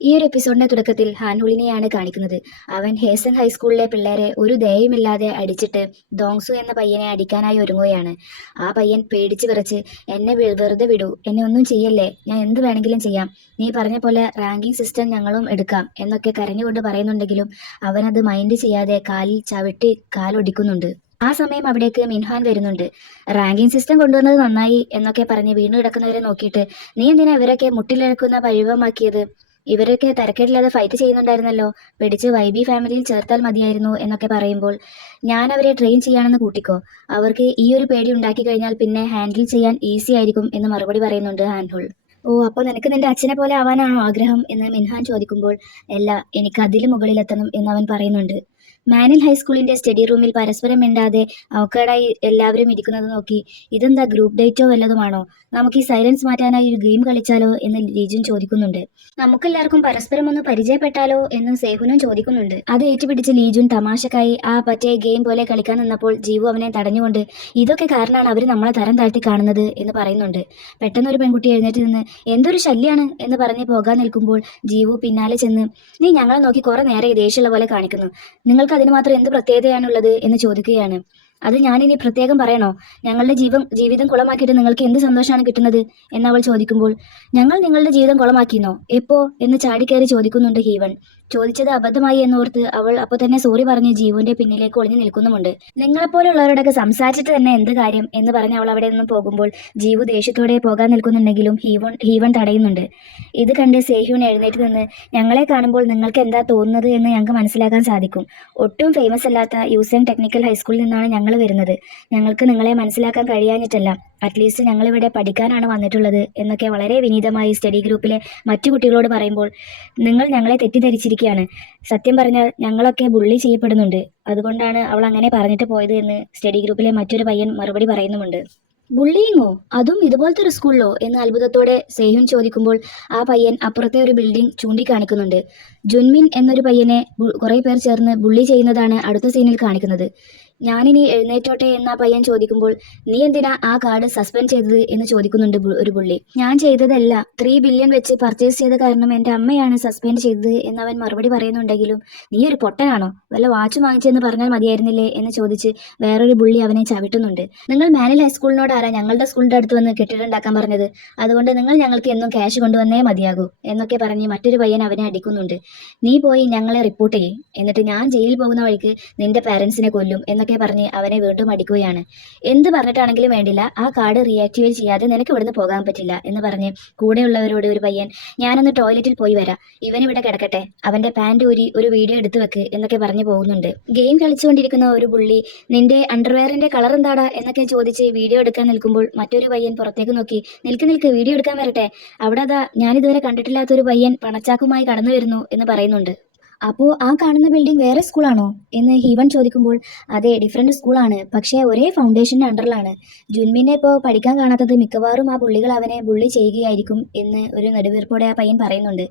ഈ ഒരു എപ്പിസോഡിന്റെ തുടക്കത്തിൽ ഹാൻഹുളിനെയാണ് കാണിക്കുന്നത്. അവൻ ഹേസൻ ഹൈസ്കൂളിലെ പിള്ളേരെ ഒരു ദയയുമില്ലാതെ അടിച്ചിട്ട് ദോങ്സു എന്ന പയ്യനെ അടിക്കാനായി ഒരുങ്ങുകയാണ്. ആ പയ്യൻ പേടിച്ച് വിറച്ച്, എന്നെ വെറുതെ വിടൂ, എന്നെ ഒന്നും ചെയ്യല്ലേ, ഞാൻ എന്ത് വേണമെങ്കിലും ചെയ്യാം, നീ പറഞ്ഞ പോലെ റാങ്കിങ് സിസ്റ്റം ഞങ്ങളും എടുക്കാം എന്നൊക്കെ കരഞ്ഞുകൊണ്ട് പറയുന്നുണ്ടെങ്കിലും അവനത് മൈൻഡ് ചെയ്യാതെ കാലിൽ ചവിട്ടി കാലൊടിക്കുന്നുണ്ട്. ആ സമയം അവിടേക്ക് മിൻഹാൻ വരുന്നുണ്ട്. റാങ്കിങ് സിസ്റ്റം കൊണ്ടുവന്നത് നന്നായി എന്നൊക്കെ പറഞ്ഞ് വീണു കിടക്കുന്നവരെ നോക്കിയിട്ട്, നീ എന്തിനാ ഇവരൊക്കെ മുട്ടിലിഴക്കുന്ന പരുവമാക്കിയത്? ഇവരൊക്കെ തരക്കേടില്ലാതെ ഫൈറ്റ് ചെയ്യുന്നുണ്ടായിരുന്നല്ലോ, പിടിച്ച് വൈബി ഫാമിലിയിൽ ചേർത്താൽ മതിയായിരുന്നു എന്നൊക്കെ പറയുമ്പോൾ, ഞാൻ അവരെ ട്രെയിൻ ചെയ്യാണെന്ന് കൂട്ടിക്കോ, അവർക്ക് ഈ ഒരു പേടി ഉണ്ടാക്കി കഴിഞ്ഞാൽ പിന്നെ ഹാൻഡിൽ ചെയ്യാൻ ഈസി ആയിരിക്കും എന്ന് മറുപടി പറയുന്നുണ്ട് ഹാൻഹുൾ. ഓ, അപ്പോൾ നിനക്ക് നിന്റെ അച്ഛനെ പോലെ ആവാനാണോ ആഗ്രഹം എന്ന് മിൻഹാൻ ചോദിക്കുമ്പോൾ, അല്ല, എനിക്ക് അതിലും മുകളിലെത്തണം എന്ന് അവൻ പറയുന്നുണ്ട്. മാനിൽ ഹൈസ്കൂളിന്റെ സ്റ്റഡി റൂമിൽ പരസ്പരം മിണ്ടാതെ അവക്കാടായി എല്ലാവരും ഇരിക്കുന്നത് നോക്കി, ഇതെന്താ ഗ്രൂപ്പ് ഡേറ്റോ വല്ലതുമാണോ, നമുക്ക് ഈ സൈലൻസ് മാറ്റാനായി ഒരു ഗെയിം കളിച്ചാലോ എന്ന് ലീജുൻ ചോദിക്കുന്നുണ്ട്. നമുക്കെല്ലാവർക്കും പരസ്പരം ഒന്ന് പരിചയപ്പെട്ടാലോ എന്ന് സേഹുനും ചോദിക്കുന്നുണ്ട്. അത് ഏറ്റുപിടിച്ച് ലീജുൻ തമാശക്കായി ആ പറ്റേ ഗെയിം പോലെ കളിക്കാൻ നിന്നപ്പോൾ ജീവു അവനെ തടഞ്ഞുകൊണ്ട്, ഇതൊക്കെ കാരണമാണ് അവർ നമ്മളെ തരം താഴ്ത്തി കാണുന്നത് എന്ന് പറയുന്നുണ്ട്. പെട്ടെന്ന് ഒരു പെൺകുട്ടി എഴുന്നേറ്റ് നിന്ന്, എന്തൊരു ശല്യാണ് എന്ന് പറഞ്ഞ് പോകാൻ നിൽക്കുമ്പോൾ ജീവു പിന്നാലെ ചെന്ന്, നീ ഞങ്ങളെ നോക്കി കുറെ നേരെ ദേഷ്യമുള്ള പോലെ കാണിക്കുന്നു, നിങ്ങൾക്ക് അതിന് മാത്രം എന്ത് പ്രത്യേകതയാണുള്ളത് എന്ന് ചോദിക്കുകയാണ്. അത് ഞാനിനി പ്രത്യേകം പറയണോ, ഞങ്ങളുടെ ജീവിതം കുളമാക്കിയിട്ട് നിങ്ങൾക്ക് എന്ത് സന്തോഷമാണ് കിട്ടുന്നത് എന്നവൾ ചോദിക്കുമ്പോൾ, ഞങ്ങൾ നിങ്ങളുടെ ജീവിതം കുളമാക്കിയെന്നോ, എപ്പോ എന്ന് ചാടിക്കയറി ചോദിക്കുന്നുണ്ട് ഹീവൺ. ചോദിച്ചത് അബദ്ധമായി എന്നോർത്ത് അവൾ അപ്പോൾ തന്നെ സോറി പറഞ്ഞ് ജീവുവിന്റെ പിന്നിലേക്ക് ഒളിഞ്ഞു നിൽക്കുന്നുമുണ്ട്. നിങ്ങളെപ്പോലുള്ളവരോടൊക്കെ സംസാരിച്ചിട്ട് തന്നെ എന്ത് കാര്യം എന്ന് പറഞ്ഞ് അവൾ അവിടെ നിന്നും പോകുമ്പോൾ ജീവു ദേഷ്യത്തോടെ പോകാൻ നിൽക്കുന്നുണ്ടെങ്കിലും ഹീവൺ തടയുന്നുണ്ട്. ഇത് കണ്ട് സേഹ്യൂൻ എഴുന്നേറ്റ് നിന്ന്, ഞങ്ങളെ കാണുമ്പോൾ നിങ്ങൾക്ക് എന്താ തോന്നുന്നത് എന്ന് ഞങ്ങൾക്ക് മനസ്സിലാക്കാൻ സാധിക്കും. ഒട്ടും ഫേമസ് അല്ലാത്ത യൂസേൺ ടെക്നിക്കൽ ഹൈസ്കൂളിൽ നിന്നാണ് ഞങ്ങൾ വരുന്നത്. ഞങ്ങൾക്ക് നിങ്ങളെ മനസ്സിലാക്കാൻ കഴിയാഞ്ഞിട്ടല്ല, അറ്റ്ലീസ്റ്റ് ഞങ്ങളിവിടെ പഠിക്കാനാണ് വന്നിട്ടുള്ളത് എന്നൊക്കെ വളരെ വിനീതമായി സ്റ്റഡി ഗ്രൂപ്പിലെ മറ്റു കുട്ടികളോട് പറയുമ്പോൾ, നിങ്ങൾ ഞങ്ങളെ തെറ്റിദ്ധരിച്ചിരിക്കുകയാണ്. സത്യം പറഞ്ഞാൽ ഞങ്ങളൊക്കെ ബുള്ളി ചെയ്യപ്പെടുന്നുണ്ട്, അതുകൊണ്ടാണ് അവൾ അങ്ങനെ പറഞ്ഞിട്ട് പോയത് എന്ന് സ്റ്റഡി ഗ്രൂപ്പിലെ മറ്റൊരു പയ്യൻ മറുപടി പറയുന്നുമുണ്ട്. ബുള്ളിയിങ്ങോ, അതും ഇതുപോലത്തെ ഒരു സ്കൂളിലോ എന്ന് അത്ഭുതത്തോടെ സേഹുൻ ചോദിക്കുമ്പോൾ ആ പയ്യൻ അപ്പുറത്തെ ഒരു ബിൽഡിംഗ് ചൂണ്ടിക്കാണിക്കുന്നുണ്ട്. ജുൻമിൻ എന്നൊരു പയ്യനെ കുറേ പേർ ചേർന്ന് ബുള്ളി ചെയ്യുന്നതാണ് അടുത്ത സീനിൽ കാണിക്കുന്നത്. ഞാനിനി എഴുന്നേറ്റോട്ടെ എന്ന പയ്യൻ ചോദിക്കുമ്പോൾ, നീ എന്തിനാ ആ കാർഡ് സസ്പെൻഡ് ചെയ്തത് എന്ന് ചോദിക്കുന്നുണ്ട് ഒരു പുള്ളി. ഞാൻ ചെയ്തതല്ല, 3 ബില്യൺ വെച്ച് പർച്ചേസ് ചെയ്ത കാരണം എൻ്റെ അമ്മയാണ് സസ്പെൻഡ് ചെയ്തത് എന്നവൻ മറുപടി പറയുന്നുണ്ടെങ്കിലും, നീ ഒരു പൊട്ടനാണോ, വല്ല വാച്ച് വാങ്ങിച്ചെന്ന് പറഞ്ഞാൽ മതിയായിരുന്നില്ലേ എന്ന് ചോദിച്ച് വേറൊരു പുള്ളി അവനെ ചവിട്ടുന്നുണ്ട്. നിങ്ങൾ മാനിൽ ഹൈസ്കൂളിനോട് ആരാ ഞങ്ങളുടെ സ്കൂളിൻ്റെ അടുത്ത് വന്ന് കെട്ടിടമുണ്ടാക്കാൻ പറഞ്ഞത്, അതുകൊണ്ട് നിങ്ങൾ ഞങ്ങൾക്ക് എന്നും ക്യാഷ് കൊണ്ടുവന്നേ മതിയാകൂ എന്നൊക്കെ പറഞ്ഞ് മറ്റൊരു പയ്യൻ അവനെ അടിക്കുന്നുണ്ട്. നീ പോയി ഞങ്ങളെ റിപ്പോർട്ട് ചെയ്യും, എന്നിട്ട് ഞാൻ ജയിലിൽ പോകുന്ന വഴിക്ക് നിന്റെ പാരൻസിനെ കൊല്ലും എന്നൊക്കെ പറഞ്ഞ് അവനെ വീണ്ടും അടിക്കുകയാണ്. എന്ത് പറഞ്ഞിട്ടാണെങ്കിലും വേണ്ടില്ല, ആ കാർഡ് റീആക്ടിവേറ്റ് ചെയ്യാതെ നിനക്ക് ഇവിടുന്ന് പോകാൻ പറ്റില്ല എന്ന് പറഞ്ഞ് കൂടെയുള്ളവരോട് ഒരു പയ്യൻ, ഞാനൊന്ന് ടോയ്ലറ്റിൽ പോയി വരാം, ഇവനിവിടെ കിടക്കട്ടെ, അവന്റെ പാൻറ് ഊരി ഒരു വീഡിയോ എടുത്തു വെക്ക് എന്നൊക്കെ പറഞ്ഞു പോകുന്നുണ്ട്. ഗെയിം കളിച്ചുകൊണ്ടിരിക്കുന്ന ഒരു പുള്ളി, നിന്റെ അണ്ടർവെയറിന്റെ കളർ എന്താടാ എന്നൊക്കെ ചോദിച്ച് വീഡിയോ എടുക്കാൻ നിൽക്കുമ്പോൾ മറ്റൊരു പയ്യൻ പുറത്തേക്ക് നോക്കി, നിൽക്ക് വീഡിയോ എടുക്കാൻ വരട്ടെ, അവിടെ അതാ ഞാനിതുവരെ കണ്ടിട്ടില്ലാത്തൊരു പയ്യൻ പണച്ചാക്കുമായി കടന്നു വരുന്നു എന്ന് പറയുന്നുണ്ട്. അപ്പോൾ ആ കാണുന്ന ബിൽഡിംഗ് വേറെ സ്കൂളാണോ എന്ന് ഹീവൺ ചോദിക്കുമ്പോൾ, അതെ, ഡിഫറെൻറ്റ് സ്കൂളാണ്, പക്ഷേ ഒരേ ഫൗണ്ടേഷൻ്റെ അണ്ടറിലാണ്. ജുൻമിനെ ഇപ്പോൾ പഠിക്കാൻ കാണാത്തത് മിക്കവാറും ആ പുള്ളികൾ അവനെ ബുള്ളി ചെയ്യുകയായിരിക്കും എന്ന് ഒരു നെടുവീർപ്പോടെ ആ പയ്യൻ പറയുന്നുണ്ട്.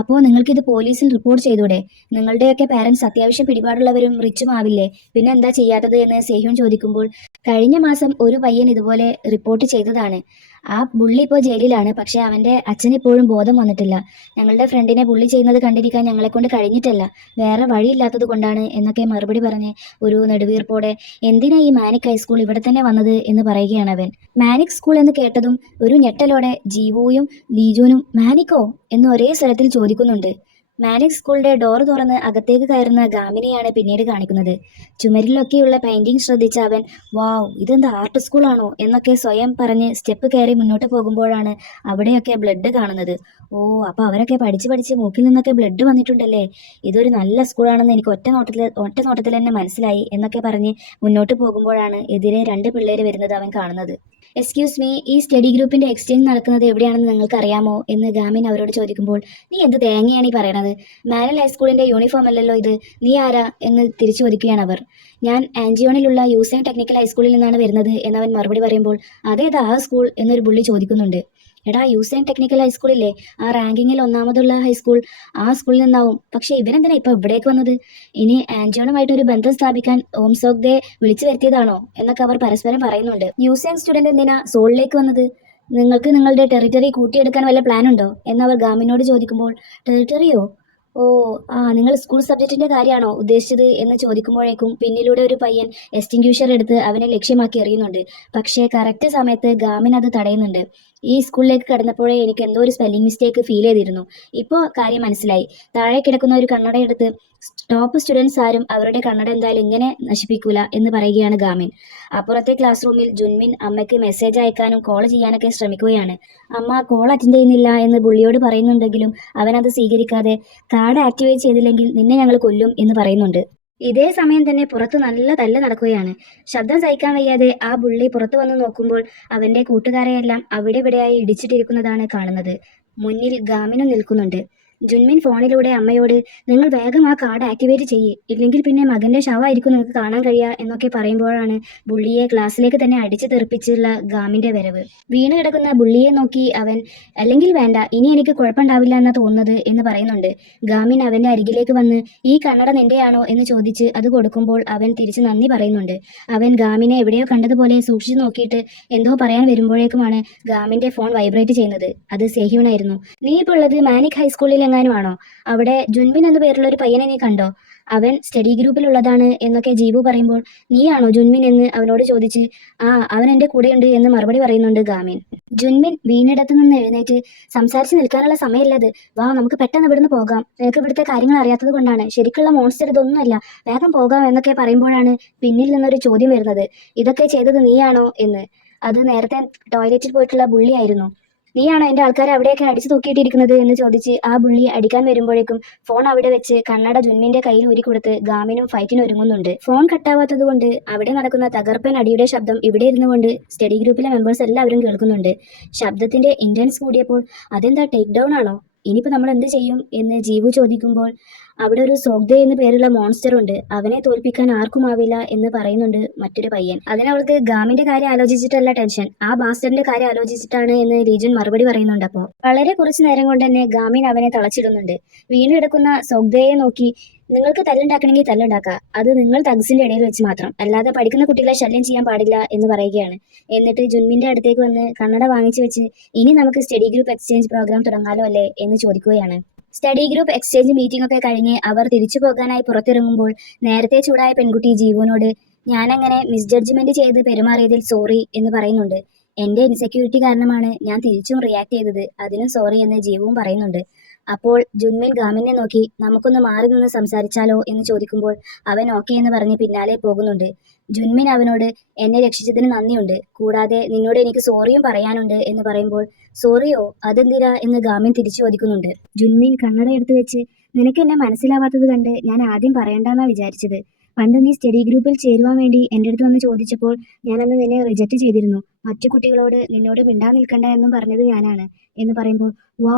അപ്പോൾ നിങ്ങൾക്കിത് പോലീസിൽ റിപ്പോർട്ട് ചെയ്തൂടെ, നിങ്ങളുടെയൊക്കെ പാരൻസ് അത്യാവശ്യം പിടിപാടുള്ളവരും റിച്ചും ആവില്ലേ, പിന്നെ എന്താ ചെയ്യാത്തത് എന്ന് സേഹ്യൂൻ ചോദിക്കുമ്പോൾ, കഴിഞ്ഞ മാസം ഒരു പയ്യൻ ഇതുപോലെ റിപ്പോർട്ട് ചെയ്തതാണ്. ആ ബുള്ളി ഇപ്പോൾ ജയിലിലാണ്, പക്ഷേ അവൻ്റെ അച്ഛന് ഇപ്പോഴും ബോധം വന്നിട്ടില്ല. ഞങ്ങളുടെ ഫ്രണ്ടിനെ ബുള്ളി ചെയ്യുന്നത് കണ്ടിരിക്കാൻ ഞങ്ങളെ കൊണ്ട് കഴിഞ്ഞിട്ടല്ല, വേറെ വഴിയില്ലാത്തത് കൊണ്ടാണ് എന്നൊക്കെ മറുപടി പറഞ്ഞ് ഒരു നെടുവീർപ്പോടെ, എന്തിനാ ഈ മാനിക് ഹൈസ്കൂൾ ഇവിടെ തന്നെ വന്നത് എന്ന് പറയുകയാണ് അവൻ. മാനിക് സ്കൂൾ എന്ന് കേട്ടതും ഒരു ഞെട്ടലോടെ ജീവുവും ലീജുനും മാനിക്കോ എന്ന് ഒരേ സ്വരത്തിൽ ചോദിക്കുന്നുണ്ട്. മാനിക് സ്കൂളിന്റെ ഡോർ തുറന്ന് അകത്തേക്ക് കയറുന്ന ഗാമിനെയാണ് പിന്നീട് കാണിക്കുന്നത്. ചുമരിലൊക്കെയുള്ള പെയിന്റിംഗ് ശ്രദ്ധിച്ച അവൻ, വാവ്, ഇതെന്താ ആർട്ട് സ്കൂളാണോ എന്നൊക്കെ സ്വയം പറഞ്ഞ് സ്റ്റെപ്പ് കയറി മുന്നോട്ട് പോകുമ്പോഴാണ് അവിടെയൊക്കെ ബ്ലഡ് കാണുന്നത്. ഓ, അപ്പോൾ അവരൊക്കെ പഠിച്ച് മൂക്കിൽ നിന്നൊക്കെ ബ്ലഡ് വന്നിട്ടുണ്ടല്ലേ, ഇതൊരു നല്ല സ്കൂളാണെന്ന് എനിക്ക് ഒറ്റ നോട്ടത്തിൽ തന്നെ മനസ്സിലായി എന്നൊക്കെ പറഞ്ഞ് മുന്നോട്ട് പോകുമ്പോഴാണ് എതിരെ 2 പിള്ളേർ വരുന്നത് അവൻ കാണുന്നത്. എക്സ്ക്യൂസ് മീ, ഈ സ്റ്റഡി ഗ്രൂപ്പിന്റെ എക്സ്ചേഞ്ച് നടക്കുന്നത് എവിടെയാണെന്ന് നിങ്ങൾക്ക് അറിയാമോ എന്ന് ഗാമിൻ അവരോട് ചോദിക്കുമ്പോൾ, നീ എന്ത് തേങ്ങയാണ് ഈ പറയണത്, മാനൽ ഹൈസ്കൂളിന്റെ യൂണിഫോം അല്ലല്ലോ ഇത്, നീ ആരാ എന്ന് തിരിച്ചു ചോദിക്കുകയാണ് അവർ. ഞാൻ ആൻജിയോണിലുള്ള യൂസേൺ ടെക്നിക്കൽ ഹൈസ്കൂളിൽ നിന്നാണ് വരുന്നത് എന്നവൻ മറുപടി പറയുമ്പോൾ, അതേതാ ആ സ്കൂൾ എന്നൊരു പുള്ളി ചോദിക്കുന്നുണ്ട്. എടാ, യൂസേൺ ടെക്നിക്കൽ ഹൈസ്കൂളില്ലേ, ആ റാങ്കിങ്ങിൽ ഒന്നാമതുള്ള ഹൈസ്കൂൾ, ആ സ്കൂളിൽ നിന്നാവും. പക്ഷെ ഇവനെന്തിനാ ഇപ്പൊ ഇവിടേക്ക് വന്നത്, ഇനി ആൻജിയോണുമായിട്ടൊരു ബന്ധം സ്ഥാപിക്കാൻ ഓംസോഗ്ദെ വിളിച്ചു വരുത്തിയതാണോ എന്നൊക്കെ അവർ പരസ്പരം പറയുന്നുണ്ട്. യൂസേൺ സ്റ്റുഡന്റ് എന്തിനാ സോളിലേക്ക് വന്നത്, നിങ്ങൾക്ക് നിങ്ങളുടെ ടെറിറ്ററി കൂട്ടിയെടുക്കാൻ വല്ല പ്ലാനുണ്ടോ എന്നവർ ഗാമിനോട് ചോദിക്കുമ്പോൾ, ടെറിറ്ററിയോ? ഓ, ആ, നിങ്ങൾ സ്കൂൾ സബ്ജക്റ്റിന്റെ കാര്യമാണോ ഉദ്ദേശിച്ചത് എന്ന് ചോദിക്കുമ്പോഴേക്കും പിന്നിലൂടെ ഒരു പയ്യൻ എക്സ്റ്റിങ്ക്യൂഷർ എടുത്ത് അവനെ ലക്ഷ്യമാക്കി എറിയുന്നുണ്ട്. പക്ഷേ കറക്റ്റ് സമയത്ത് ഗാമിൻ അത് തടയുന്നുണ്ട്. ഈ സ്കൂളിലേക്ക് കടന്നപ്പോഴേ എനിക്ക് എന്തോ ഒരു സ്പെല്ലിംഗ് മിസ്റ്റേക്ക് ഫീൽ ചെയ്തിരുന്നു. ഇപ്പോൾ കാര്യം മനസ്സിലായി. താഴെ കിടക്കുന്ന ഒരു കണ്ണട എടുത്ത് ടോപ്പ് സ്റ്റുഡൻസ് ആരും അവരുടെ കണ്ണട എന്തായാലും ഇങ്ങനെ നശിപ്പിക്കൂല എന്ന് പറയുകയാണ് ഗാമിൻ. അപ്പുറത്തെ ക്ലാസ് റൂമിൽ ജുൻമിൻ അമ്മയ്ക്ക് മെസ്സേജ് അയക്കാനും കോൾ ചെയ്യാനൊക്കെ ശ്രമിക്കുകയാണ്. അമ്മ കോൾ അറ്റൻഡ് ചെയ്യുന്നില്ല എന്ന് ബുള്ളിയോട് പറയുന്നുണ്ടെങ്കിലും അവൻ അത് സ്വീകരിക്കാതെ, കാർഡ് ആക്ടിവേറ്റ് ചെയ്തില്ലെങ്കിൽ നിന്നെ ഞങ്ങൾ കൊല്ലും എന്ന് പറയുന്നുണ്ട്. ഇതേ സമയം തന്നെ പുറത്ത് നല്ല തല്ല് നടക്കുകയാണ്. ശബ്ദം സഹിക്കാൻ വയ്യാതെ ആ ബുള്ളി പുറത്തു വന്ന് നോക്കുമ്പോൾ അവന്റെ കൂട്ടുകാരെയെല്ലാം അവിടെ ഇവിടെയായി ഇടിച്ചിട്ടിരിക്കുന്നതാണ് കാണുന്നത്. മുന്നിൽ ഗാമിനും നിൽക്കുന്നുണ്ട്. ജുൻമിൻ ഫോണിലൂടെ അമ്മയോട്, നിങ്ങൾ വേഗം ആ കാർഡ് ആക്ടിവേറ്റ് ചെയ്യ്, ഇല്ലെങ്കിൽ പിന്നെ മകന്റെ ശവമായിരിക്കും നിങ്ങൾക്ക് കാണാൻ കഴിയുക എന്നൊക്കെ പറയുമ്പോഴാണ് ബുള്ളിയെ ക്ലാസ്സിലേക്ക് തന്നെ അടിച്ചു തെറിപ്പിച്ചുള്ള ഗാമിന്റെ വരവ്. വീണ് കിടക്കുന്ന ബുള്ളിയെ നോക്കി അവൻ, അല്ലെങ്കിൽ വേണ്ട, ഇനി എനിക്ക് കുഴപ്പമുണ്ടാവില്ല എന്നാ തോന്നുന്നത് എന്ന് പറയുന്നുണ്ട്. ഗാമിൻ അവന്റെ അരികിലേക്ക് വന്ന്, ഈ കണ്ണട നിന്റെയാണോ എന്ന് ചോദിച്ച് അത് കൊടുക്കുമ്പോൾ അവൻ തിരിച്ച് നന്ദി പറയുന്നുണ്ട്. അവൻ ഗാമിനെ എവിടെയോ കണ്ടതുപോലെ സൂക്ഷിച്ചു നോക്കിയിട്ട് എന്തോ പറയാൻ വരുമ്പോഴേക്കുമാണ് ഗാമിന്റെ ഫോൺ വൈബ്രേറ്റ് ചെയ്യുന്നത്. അത് സേഹ്യൂണായിരുന്നു. നീ ഇപ്പോൾ ഉള്ളത് മാനിക് ഹൈസ്കൂളിൽ എങ്ങാനും ആണോ? അവിടെ ജുൻമിൻ എന്ന് പേരുള്ള ഒരു പയ്യനെ നീ കണ്ടോ? അവൻ സ്റ്റഡി ഗ്രൂപ്പിലുള്ളതാണ് എന്നൊക്കെ ജീവു പറയുമ്പോൾ, നീയാണോ ജുൻമിൻ എന്ന് അവനോട് ചോദിച്ച്, ആ, അവൻ എൻ്റെ കൂടെയുണ്ട് എന്ന് മറുപടി പറയുന്നുണ്ട് ഗാമിൻ. ജുൻമിൻ വീണിടത്തു നിന്ന് എഴുന്നേറ്റ്, സംസാരിച്ച് നിൽക്കാനുള്ള സമയമില്ലത്, വാ നമുക്ക് പെട്ടെന്ന് ഇവിടുന്ന് പോകാം, നിനക്ക് ഇവിടുത്തെ കാര്യങ്ങൾ അറിയാത്തത് കൊണ്ടാണ്, ശരിക്കുള്ള മോൺസ്റ്റർ ഇതൊന്നുമല്ല, വേഗം പോകാം എന്നൊക്കെ പറയുമ്പോഴാണ് പിന്നിൽ നിന്നൊരു ചോദ്യം വരുന്നത്, ഇതൊക്കെ ചെയ്തത് നീയാണോ എന്ന്. അത് നേരത്തെ ടോയ്ലറ്റിൽ പോയിട്ടുള്ള ബുള്ളിയായിരുന്നു. നീയാണോ എൻ്റെ ആൾക്കാരെ അവിടെയൊക്കെ അടിച്ചു തൂക്കിയിട്ടിരിക്കുന്നത് എന്ന് ചോദിച്ച് ആ ബുള്ളി അടിക്കാൻ വരുമ്പോഴേക്കും ഫോൺ അവിടെ വെച്ച് കണ്ണട ജുൻമിന്റെ കയ്യിൽ ഊരിക്കൊടുത്ത് ഗാമിനും ഫൈറ്റിന് ഒരുങ്ങുന്നുണ്ട്. ഫോൺ കട്ടാവാത്തത് കൊണ്ട് അവിടെ നടക്കുന്ന തകർപ്പൻ അടിയുടെ ശബ്ദം ഇവിടെ ഇരുന്നു കൊണ്ട് സ്റ്റഡി ഗ്രൂപ്പിലെ മെമ്പേഴ്സ് എല്ലാവരും കേൾക്കുന്നുണ്ട്. ശബ്ദത്തിന്റെ ഇന്റൻസ് കൂടിയപ്പോൾ, അതെന്താ ടേക്ക് ഡൗൺ ആണോ, ഇനിയിപ്പോൾ നമ്മൾ എന്ത് ചെയ്യും എന്ന് ജീവു ചോദിക്കുമ്പോൾ, അവിടെ ഒരു സോഗ്ദെ എന്ന് പേരുള്ള മോൺസ്റ്റർ ഉണ്ട്, അവനെ തോൽപ്പിക്കാൻ ആർക്കും ആവില്ല എന്ന് പറയുന്നുണ്ട് മറ്റൊരു പയ്യൻ. അതിനവൾക്ക് ഗാമിന്റെ കാര്യം ആലോചിച്ചിട്ടല്ല ടെൻഷൻ, ആ ബാസ്റ്ററിന്റെ കാര്യം ആലോചിച്ചിട്ടാണ് എന്ന് ലീജൻ മറുപടി പറയുന്നുണ്ട്. അപ്പോൾ വളരെ കുറച്ചു നേരം കൊണ്ട് തന്നെ ഗാമിൻ അവനെ തളച്ചിടുന്നുണ്ട്. വീണ് കിടക്കുന്ന സോഗ്ദയെ നോക്കി, നിങ്ങൾക്ക് തല്ലുണ്ടാക്കണമെങ്കിൽ തല്ലുണ്ടാക്കുക, അത് നിങ്ങൾ തഗ്സിന്റെ ഇടയിൽ വെച്ച് മാത്രം, അല്ലാതെ പഠിക്കുന്ന കുട്ടികളെ ശല്യം ചെയ്യാൻ പാടില്ല എന്ന് പറയുകയാണ്. എന്നിട്ട് ജുൻമിന്റെ അടുത്തേക്ക് വന്ന് കണ്ണട വാങ്ങിച്ചു വെച്ച്, ഇനി നമുക്ക് സ്റ്റഡി ഗ്രൂപ്പ് എക്സ്ചേഞ്ച് പ്രോഗ്രാം തുടങ്ങാലോ അല്ലേ എന്ന് ചോദിക്കുകയാണ്. സ്റ്റഡി ഗ്രൂപ്പ് എക്സ്ചേഞ്ച് മീറ്റിംഗ് ഒക്കെ കഴിഞ്ഞ് അവർ തിരിച്ചു പോകാനായി പുറത്തിറങ്ങുമ്പോൾ നേരത്തെ ചൂടായ പെൺകുട്ടി ജീവനോട്, ഞാനങ്ങനെ മിസ്ജഡ്ജ്മെന്റ് ചെയ്ത് പെരുമാറിയതിൽ സോറി എന്ന് പറയുന്നുണ്ട്. എന്റെ ഇൻസെക്യൂരിറ്റി കാരണമാണ് ഞാൻ തിരിച്ചും റിയാക്ട് ചെയ്തത്, അതിനും സോറി എന്ന് ജീവവും പറയുന്നുണ്ട്. അപ്പോൾ ജുൻമിൻ ഗാമിനെ നോക്കി, നമുക്കൊന്ന് മാറി നിന്ന് സംസാരിച്ചാലോ എന്ന് ചോദിക്കുമ്പോൾ അവൻ ഓക്കെ എന്ന് പറഞ്ഞ് പിന്നാലെ പോകുന്നുണ്ട്. ജുൻമിൻ അവനോട്, എന്നെ രക്ഷിച്ചതിന് നന്ദിയുണ്ട്, കൂടാതെ നിന്നോട് എനിക്ക് സോറിയും പറയാനുണ്ട് എന്ന് പറയുമ്പോൾ, സോറിയോ, അതെന്തിനാ എന്ന് ഗാമിൻ തിരിച്ചു ചോദിക്കുന്നുണ്ട്. ജുൻമിൻ കണ്ണട എടുത്തു വെച്ച്, നിനക്ക് എന്നെ മനസ്സിലാവാത്തത് കണ്ട് ഞാൻ ആദ്യം പറയണ്ടെന്നാ വിചാരിച്ചത്, പണ്ട് നീ സ്റ്റഡി ഗ്രൂപ്പിൽ ചേരുവാൻ വേണ്ടി എൻ്റെ അടുത്ത് വന്ന് ചോദിച്ചപ്പോൾ ഞാനന്ന് നിന്നെ റിജക്റ്റ് ചെയ്തിരുന്നു, മറ്റു കുട്ടികളോട് നിന്നോട് മിണ്ടാൻ നിൽക്കണ്ട എന്നും പറഞ്ഞത് ഞാനാണ് എന്ന് പറയുമ്പോൾ, വാ,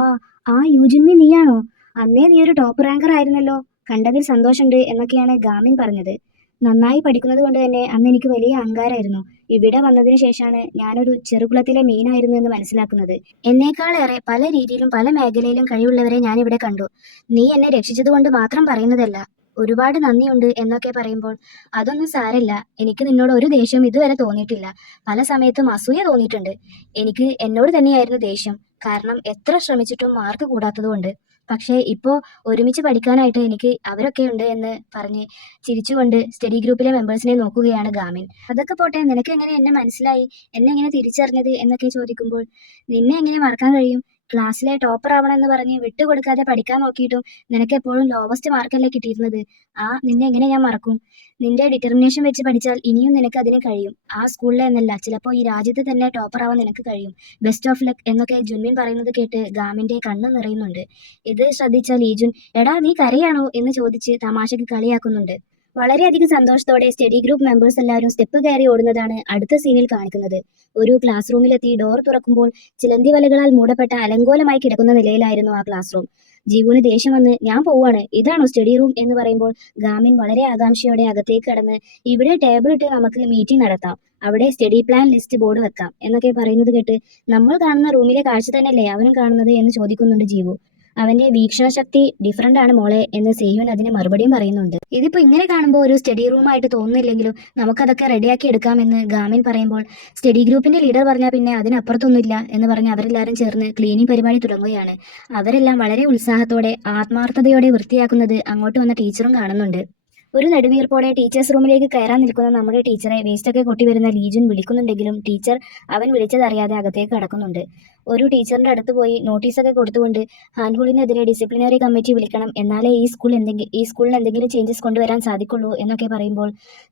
ആ യുജുൻമി നീയാണോ, അന്നേ നീ ഒരു ടോപ്പ് റാങ്കർ ആയിരുന്നല്ലോ, കണ്ടതിൽ സന്തോഷമുണ്ട് എന്നൊക്കെയാണ് ഗാമിൻ പറഞ്ഞത്. നന്നായി പഠിക്കുന്നത് കൊണ്ട് തന്നെ അന്ന് എനിക്ക് വലിയ അഹങ്കാരമായിരുന്നു, ഇവിടെ വന്നതിന് ശേഷമാണ് ഞാനൊരു ചെറുകുളത്തിലെ മീനായിരുന്നു എന്ന് മനസ്സിലാക്കുന്നത്. എന്നേക്കാളേറെ പല രീതിയിലും പല മേഖലയിലും കഴിവുള്ളവരെ ഞാൻ ഇവിടെ കണ്ടു, നീ എന്നെ രക്ഷിച്ചത് കൊണ്ട് മാത്രം പറയുന്നതല്ല, ഒരുപാട് നന്ദിയുണ്ട് എന്നൊക്കെ പറയുമ്പോൾ, അതൊന്നും സാരമില്ല, എനിക്ക് നിന്നോട് ഒരു ദേഷ്യവും ഇതുവരെ തോന്നിയിട്ടില്ല, പല സമയത്തും അസൂയ തോന്നിയിട്ടുണ്ട്, എനിക്ക് എന്നോട് തന്നെയായിരുന്നു ദേഷ്യം, കാരണം എത്ര ശ്രമിച്ചിട്ടും മാർക്ക് കൂടാത്തതുകൊണ്ട്, പക്ഷേ ഇപ്പോൾ ഒരുമിച്ച് പഠിക്കാനായിട്ട് എനിക്ക് അവരൊക്കെ ഉണ്ട് എന്ന് പറഞ്ഞ് ചിരിച്ചുകൊണ്ട് സ്റ്റഡി ഗ്രൂപ്പിലെ മെമ്പേഴ്സിനെ നോക്കുകയാണ് ഗാമിൻ. അതൊക്കെ പോട്ടെ, നിനക്ക് എങ്ങനെ എന്നെ മനസ്സിലായി, എന്നെ എങ്ങനെ തിരിച്ചറിഞ്ഞത് എന്നൊക്കെ ചോദിക്കുമ്പോൾ, നിന്നെ എങ്ങനെ മറക്കാൻ കഴിയും, ക്ലാസ്സിലെ ടോപ്പർ ആവണമെന്ന് പറഞ്ഞ് വിട്ടുകൊടുക്കാതെ പഠിക്കാൻ നോക്കിയിട്ടും നിനക്ക് എപ്പോഴും ലോവസ്റ്റ് മാർക്കല്ലേ കിട്ടിയിരുന്നത്, നിന്നെ എങ്ങനെ ഞാൻ മറക്കും, നിന്റെ ഡിറ്റർമിനേഷൻ വെച്ച് പഠിച്ചാൽ ഇനിയും നിനക്ക് അതിന് കഴിയും, ആ സ്കൂളിലെ എന്നല്ല ചിലപ്പോൾ ഈ രാജ്യത്ത് തന്നെ ടോപ്പർ ആവാൻ നിനക്ക് കഴിയും, ബെസ്റ്റ് ഓഫ് ലക്ക് എന്നൊക്കെ ജുൻമിൻ പറയുന്നത് കേട്ട് ഗാമിന്റെ കണ്ണ് നിറയുന്നുണ്ട്. ഇത് ശ്രദ്ധിച്ച ലീജുൻ, എടാ നീ കരയാണോ എന്ന് ചോദിച്ച് തമാശക്ക് കളിയാക്കുന്നുണ്ട്. വളരെയധികം സന്തോഷത്തോടെ സ്റ്റഡി ഗ്രൂപ്പ് മെമ്പേഴ്സ് എല്ലാവരും സ്റ്റെപ്പ് കയറി ഓടുന്നതാണ് അടുത്ത സീനിൽ കാണിക്കുന്നത്. ഒരു ക്ലാസ് റൂമിലെത്തി ഡോർ തുറക്കുമ്പോൾ ചിലന്തി വലകളാൽ മൂടപ്പെട്ട അലങ്കോലമായി കിടക്കുന്ന നിലയിലായിരുന്നു ആ ക്ലാസ് റൂം. ജീവുവിന് ദേഷ്യം വന്ന്, ഞാൻ പോവാണ്, ഇതാണോ സ്റ്റഡി റൂം എന്ന് പറയുമ്പോൾ ഗാമിൻ വളരെ ആകാംക്ഷയോടെ അകത്തേക്ക് കടന്ന്, ഇവിടെ ടേബിൾ ഇട്ട് നമുക്ക് മീറ്റിംഗ് നടത്താം, അവിടെ സ്റ്റഡി പ്ലാൻ ലിസ്റ്റ് ബോർഡ് വെക്കാം എന്നൊക്കെ പറയുന്നത് കേട്ട്, നമ്മൾ കാണുന്ന റൂമിലെ കാഴ്ച തന്നെയല്ലേ അവനും കാണുന്നത് എന്ന് ചോദിക്കുന്നുണ്ട് ജീവു. അവന്റെ വീക്ഷണശക്തി ഡിഫറൻ്റ് ആണ് മോളെ എന്ന് സേഹ്യുൻ അതിന് മറുപടിയും പറയുന്നുണ്ട്. ഇതിപ്പോൾ ഇങ്ങനെ കാണുമ്പോൾ ഒരു സ്റ്റഡി റൂമായിട്ട് തോന്നുന്നില്ലെങ്കിലും നമുക്കതൊക്കെ റെഡിയാക്കി എടുക്കാമെന്ന് ഗാമിൻ പറയുമ്പോൾ സ്റ്റഡി ഗ്രൂപ്പിന്റെ ലീഡർ പറഞ്ഞാൽ പിന്നെ അതിനപ്പുറത്തൊന്നുമില്ല എന്ന് പറഞ്ഞ് അവരെല്ലാവരും ചേർന്ന് ക്ലീനിങ് പരിപാടി തുടങ്ങുകയാണ്. അവരെല്ലാം വളരെ ഉത്സാഹത്തോടെ ആത്മാർത്ഥതയോടെ വൃത്തിയാക്കുന്നത് അങ്ങോട്ട് വന്ന ടീച്ചറും കാണുന്നുണ്ട്. ഒരു നെടുവീർപ്പോടെ ടീച്ചേഴ്സ് റൂമിലേക്ക് കയറാൻ നിൽക്കുന്ന നമ്മുടെ ടീച്ചറെ വേസ്റ്റൊക്കെ കൊട്ടിവരുന്ന ലീജുൻ വിളിക്കുന്നുണ്ടെങ്കിലും ടീച്ചർ അവൻ വിളിച്ചതറിയാതെ അകത്തേക്ക് കടക്കുന്നുണ്ട്. ഒരു ടീച്ചറിന്റെ അടുത്ത് പോയി നോട്ടീസൊക്കെ കൊടുത്തുകൊണ്ട് ഹാൻഹുളിനെതിരെ ഡിസിപ്ലിനറി കമ്മിറ്റി വിളിക്കണം, എന്നാലേ ഈ സ്കൂളിന് എന്തെങ്കിലും ചേഞ്ചസ് കൊണ്ടുവരാൻ സാധിക്കുള്ളൂ എന്നൊക്കെ പറയുമ്പോൾ